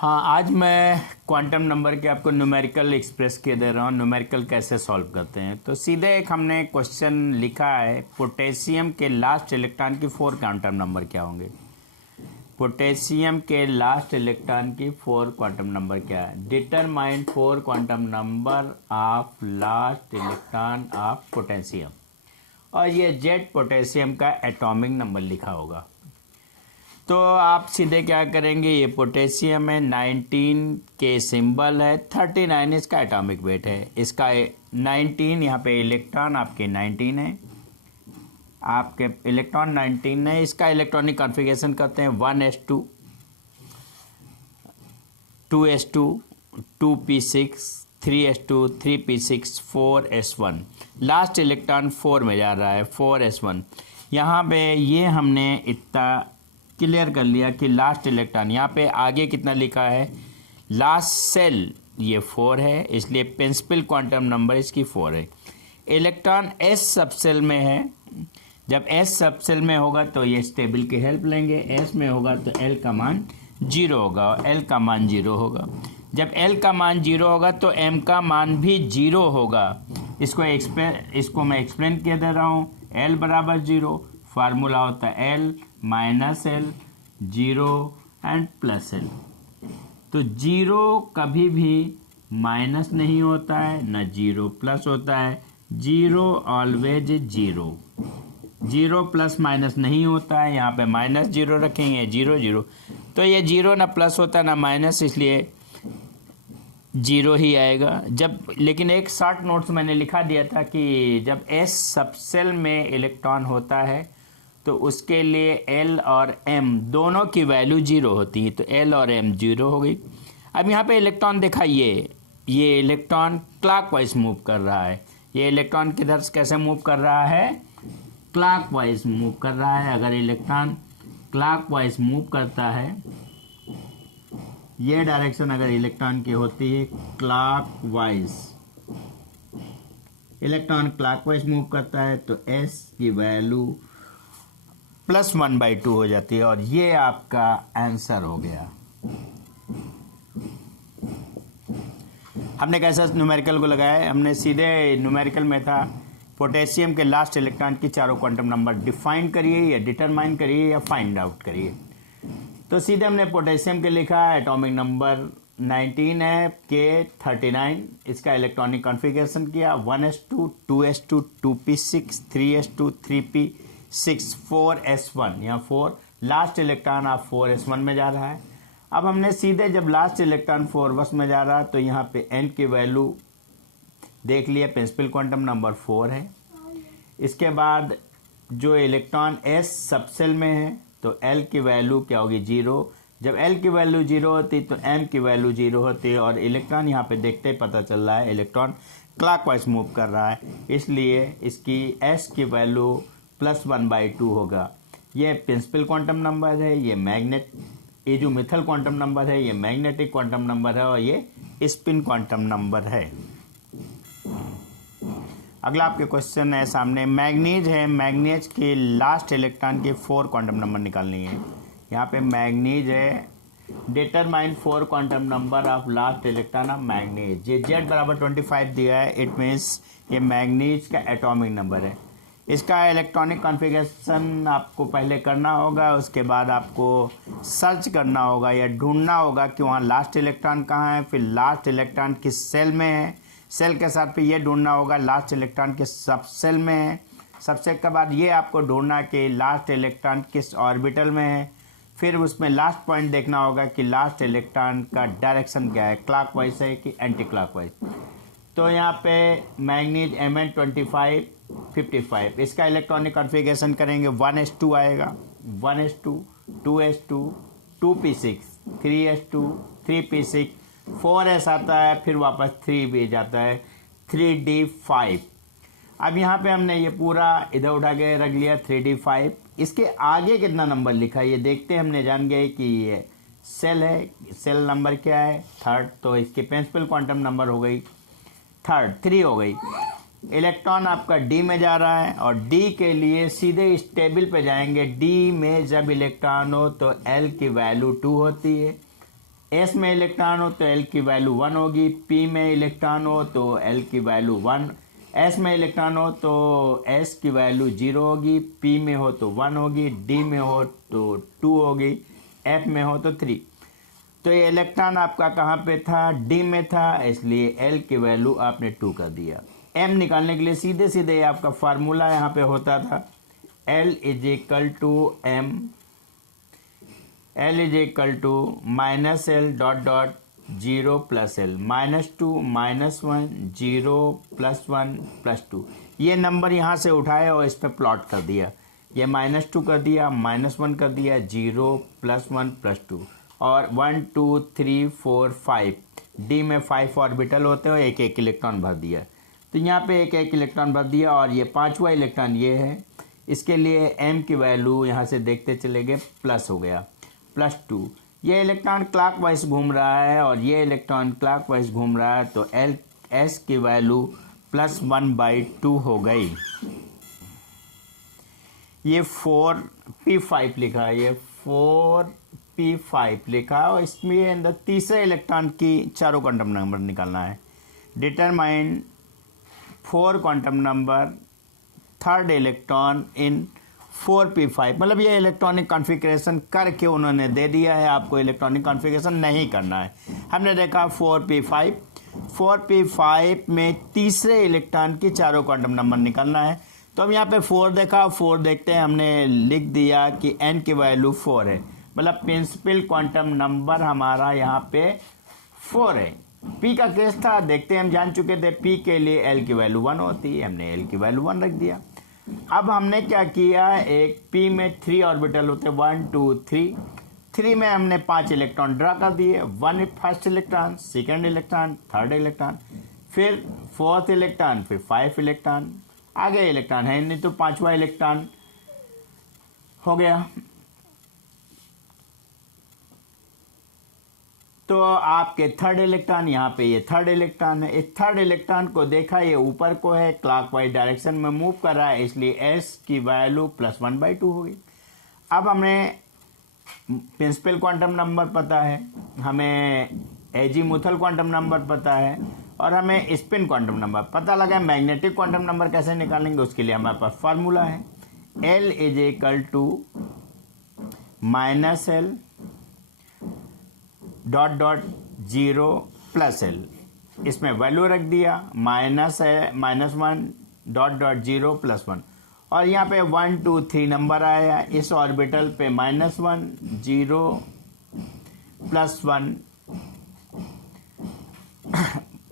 हाँ, आज मैं क्वांटम नंबर के आपको न्यूमेरिकल एक्सप्रेस के दे रहा हूँ। न्यूमेरिकल कैसे सॉल्व करते हैं, तो सीधे एक हमने क्वेश्चन लिखा है, पोटेशियम के लास्ट इलेक्ट्रॉन की 4 क्वांटम नंबर क्या होंगे। पोटेशियम के लास्ट इलेक्ट्रॉन की 4 क्वांटम नंबर क्या है। Determine 4 quantum number of last electron of potassium, और ये जेड पोटेशियम का एटॉमिक नंबर लिखा होगा। तो आप सीधे क्या करेंगे, ये पोटेशियम है, 19 के सिंबल है, 39 इसका एटॉमिक वेट है। इसका 19 यहाँ पे इलेक्ट्रॉन आपके 19 है, आपके इलेक्ट्रॉन 19 है। इसका इलेक्ट्रॉनिक कॉन्फ़िगरेशन करते हैं 1s2 2s2 2p6 3s2 3p6 4s1। Last electron 4 में जा रहा है, 4s1। यहाँ पे ये हमने इतना क्लियर कर लिया कि लास्ट इलेक्ट्रॉन यहाँ पे आगे कितना लिखा है, लास्ट सेल ये 4 है, इसलिए प्रिंसिपल क्वांटम नंबर इसकी 4 है। इलेक्ट्रॉन एस सबसेल में है, जब एस सबसेल में होगा तो ये स्टेबल की हेल्प लेंगे। एस में होगा तो एल का मान 0 होगा और एल का मान 0 होगा। जब एल का मान 0 होगा तो एम का मान भी 0 होगा। इसको मैं एक्सप्लेन किया दे रहा हूँ। एल बराबर 0, फार्मूला होता है L minus L, 0 and plus L. तो 0 कभी भी माइनस नहीं होता है, न 0 प्लस होता है। 0 ऑलवेज 0, 0 प्लस माइनस नहीं होता है। यहाँ पे माइनस 0 रखेंगे, 0 0, तो ये 0 ना प्लस होता ना माइनस, इसलिए 0 ही आएगा। लेकिन एक शॉर्ट नोट्स मैंने लिखा दिया था कि जब एस सबसेल में इलेक्ट्रॉन होता है तो उसके लिए एल और एम दोनों की वैल्यू 0 होती है, तो एल और एम 0 हो गई। अब यहाँ पे इलेक्ट्रॉन देखा, ये इलेक्ट्रॉन क्लॉकवाइज मूव कर रहा है। ये इलेक्ट्रॉन किधर से कैसे मूव कर रहा है, क्लॉकवाइज मूव कर रहा है। अगर इलेक्ट्रॉन क्लॉकवाइज मूव करता है, ये डायरेक्शन अगर इलेक्ट्रॉन की होती है क्लॉकवाइज, इलेक्ट्रॉन क्लॉकवाइज मूव करता है तो एस की वैल्यू +1/2 हो जाती है, और ये आपका आंसर हो गया। हमने कैसा न्यूमेरिकल को लगाया, हमने सीधे न्यूमेरिकल में था पोटेशियम के लास्ट इलेक्ट्रॉन की चारों क्वांटम नंबर डिफाइन करिए या डिटरमाइन करिए या फाइंड आउट करिए। तो सीधे हमने पोटेशियम के लिखा, एटॉमिक नंबर 19 है, के 39। इसका इलेक्ट्रॉनिक कॉन्फ़िगरेशन किया 1s2 2s2 2p6 3s2 3p6 4s1। यहाँ 4 लास्ट इलेक्ट्रॉन आप 4s1 में जा रहा है। अब हमने सीधे जब लास्ट इलेक्ट्रॉन 4s में जा रहा है तो यहाँ पे n की वैल्यू देख लिया, प्रिंसिपल क्वांटम नंबर 4 है। इसके बाद जो इलेक्ट्रॉन s सबसेल में है तो l की वैल्यू क्या होगी, 0। जब l की वैल्यू 0 होती तो m की वैल्यू 0 होती है, और इलेक्ट्रॉन यहाँ पे देखते ही पता चल रहा है इलेक्ट्रॉन क्लॉकवाइज मूव कर रहा है, इसलिए इसकी s की वैल्यू +1/2 होगा। ये प्रिंसिपल क्वांटम नंबर है, ये जो मिथल क्वांटम नंबर है, ये मैग्नेटिक क्वांटम नंबर है, और ये स्पिन क्वांटम नंबर है। अगला आपके क्वेश्चन है सामने, मैग्नीज है, मैग्नीज के लास्ट इलेक्ट्रॉन के 4 क्वांटम नंबर निकालनी है। यहाँ पे मैग्नीज है, determine 4 quantum number of last electron of manganese. ये Z बराबर 25 दिया है, इट मीन्स ये मैग्नीज का एटॉमिक नंबर है। इसका इलेक्ट्रॉनिक कॉन्फ़िगरेशन आपको पहले करना होगा, उसके बाद आपको सर्च करना होगा या ढूंढना होगा कि वहाँ लास्ट इलेक्ट्रॉन कहाँ है, फिर लास्ट इलेक्ट्रॉन किस सेल में है, सेल के साथ फिर ये ढूंढना होगा लास्ट इलेक्ट्रॉन किस सब सेल में है। सबसे के बाद ये आपको ढूंढना कि लास्ट इलेक्ट्रॉन किस ऑर्बिटल में है, फिर उसमें लास्ट पॉइंट देखना होगा कि लास्ट इलेक्ट्रॉन का डायरेक्शन क्या है, क्लॉकवाइज है कि एंटी क्लॉकवाइज। तो यहाँ पे मैग्नीज Mn25 55, इसका इलेक्ट्रॉनिक कॉन्फ़िगरेशन करेंगे 1s2 आएगा, 1s2 2s2 2p6 3s2 3p6 4s आता है, फिर वापस 3 भी जाता है, 3d5। अब यहाँ पे हमने ये पूरा इधर उठा के रख लिया 3d5। इसके आगे कितना नंबर लिखा है ये देखते हैं। हमने जान गए कि ये सेल है, सेल नंबर क्या है, 3rd, तो इसकी प्रिंसिपल क्वांटम नंबर हो गई 3 हो गई। इलेक्ट्रॉन आपका डी में जा रहा है, और डी के लिए सीधे इस टेबल पे जाएंगे। डी में जब इलेक्ट्रॉन हो तो एल की वैल्यू 2 होती है, एस में इलेक्ट्रॉन हो तो एल की वैल्यू 1 होगी, पी में इलेक्ट्रॉन हो तो एल की वैल्यू 1, एस में इलेक्ट्रॉन हो तो एस की वैल्यू 0 होगी, पी में हो तो 1 होगी, डी में हो तो 2 होगी, एफ में हो तो 3। तो ये इलेक्ट्रॉन आपका कहाँ पे था, डी में था, इसलिए एल की वैल्यू आपने 2 कर दिया। एम निकालने के लिए सीधे सीधे आपका फार्मूला यहाँ पे होता था, L is equal to M, L is equal to minus L dot dot 0 plus L, -2 -1 0 +1 +2। ये नंबर यहाँ से उठाए और इस पर प्लॉट कर दिया, ये -2 कर दिया, -1 कर दिया, 0 +1 +2 और 1 2 3 4 5, डी में 5 ऑर्बिटल होते हैं, एक एक इलेक्ट्रॉन भर दिया। तो यहाँ पे एक एक इलेक्ट्रॉन भर दिया और ये 5वां इलेक्ट्रॉन ये है, इसके लिए एम की वैल्यू यहाँ से देखते चले गए प्लस हो गया, +2। ये इलेक्ट्रॉन क्लॉकवाइज घूम रहा है और ये इलेक्ट्रॉन क्लॉकवाइज घूम रहा है, तो एल एस की वैल्यू +1/2 हो गई। ये 4p5 लिखा है, ये 4p5 लिखा है और इसमें अंदर तीसरे इलेक्ट्रॉन की चारों क्वांटम नंबर निकालना है। Determine 4 quantum number third electron in 4p5, मतलब ये इलेक्ट्रॉनिक कॉन्फ़िगरेशन करके उन्होंने दे दिया है, आपको इलेक्ट्रॉनिक कॉन्फ़िगरेशन नहीं करना है। हमने देखा 4p5 में तीसरे इलेक्ट्रॉन की चारों क्वांटम नंबर निकालना है। तो हम यहाँ पे 4 देखा, 4 देखते हैं, हमने लिख दिया कि n की वैल्यू 4 है, मतलब प्रिंसिपल क्वांटम नंबर हमारा यहाँ पे 4 है। p का केस था, देखते हैं, हम जान चुके थे p के लिए l की वैल्यू 1 होती है, हमने l की वैल्यू 1 रख दिया। अब हमने क्या किया, एक p में 3 ऑर्बिटल होते हैं, 1 2 3, 3 में हमने 5 इलेक्ट्रॉन ड्रा कर दिए, 1 first electron, second electron, third electron, फिर फोर्थ इलेक्ट्रॉन, फिर 5 इलेक्ट्रॉन, आगे इलेक्ट्रॉन है नहीं तो 5वां इलेक्ट्रॉन हो गया। तो आपके थर्ड इलेक्ट्रॉन, यहाँ पे ये थर्ड इलेक्ट्रॉन है, इस थर्ड इलेक्ट्रॉन को देखा, ये ऊपर को है, क्लॉकवाइज डायरेक्शन में मूव कर रहा है, इसलिए s की वैल्यू +1/2 हो गई। अब हमें प्रिंसिपल क्वांटम नंबर पता है, हमें एजीमुथल क्वांटम नंबर पता है और हमें स्पिन क्वांटम नंबर पता लगा। मैग्नेटिक क्वांटम नंबर कैसे निकालेंगे, उसके लिए हमारे पास फार्मूला है, L is equal to -L dot dot 0 + L, इसमें वैल्यू रख दिया, -1 डॉट डॉट 0 +1 और यहाँ पे 1 2 3 नंबर आया, इस ऑर्बिटल पे -1 0 +1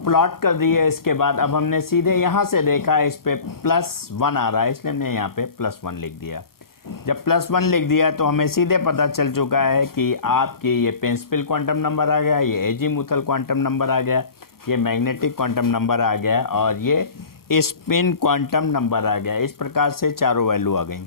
प्लॉट कर दिए। इसके बाद अब हमने सीधे यहाँ से देखा, इस पे +1 आ रहा है, इसलिए हमने यहाँ पे +1 लिख दिया। जब +1 लिख दिया तो हमें सीधे पता चल चुका है कि आपकी ये प्रिंसिपल क्वांटम नंबर आ गया, ये एजीमुथल क्वांटम नंबर आ गया, ये मैग्नेटिक क्वांटम नंबर आ गया और ये स्पिन क्वांटम नंबर आ गया। इस प्रकार से चारों वैल्यू आ गई।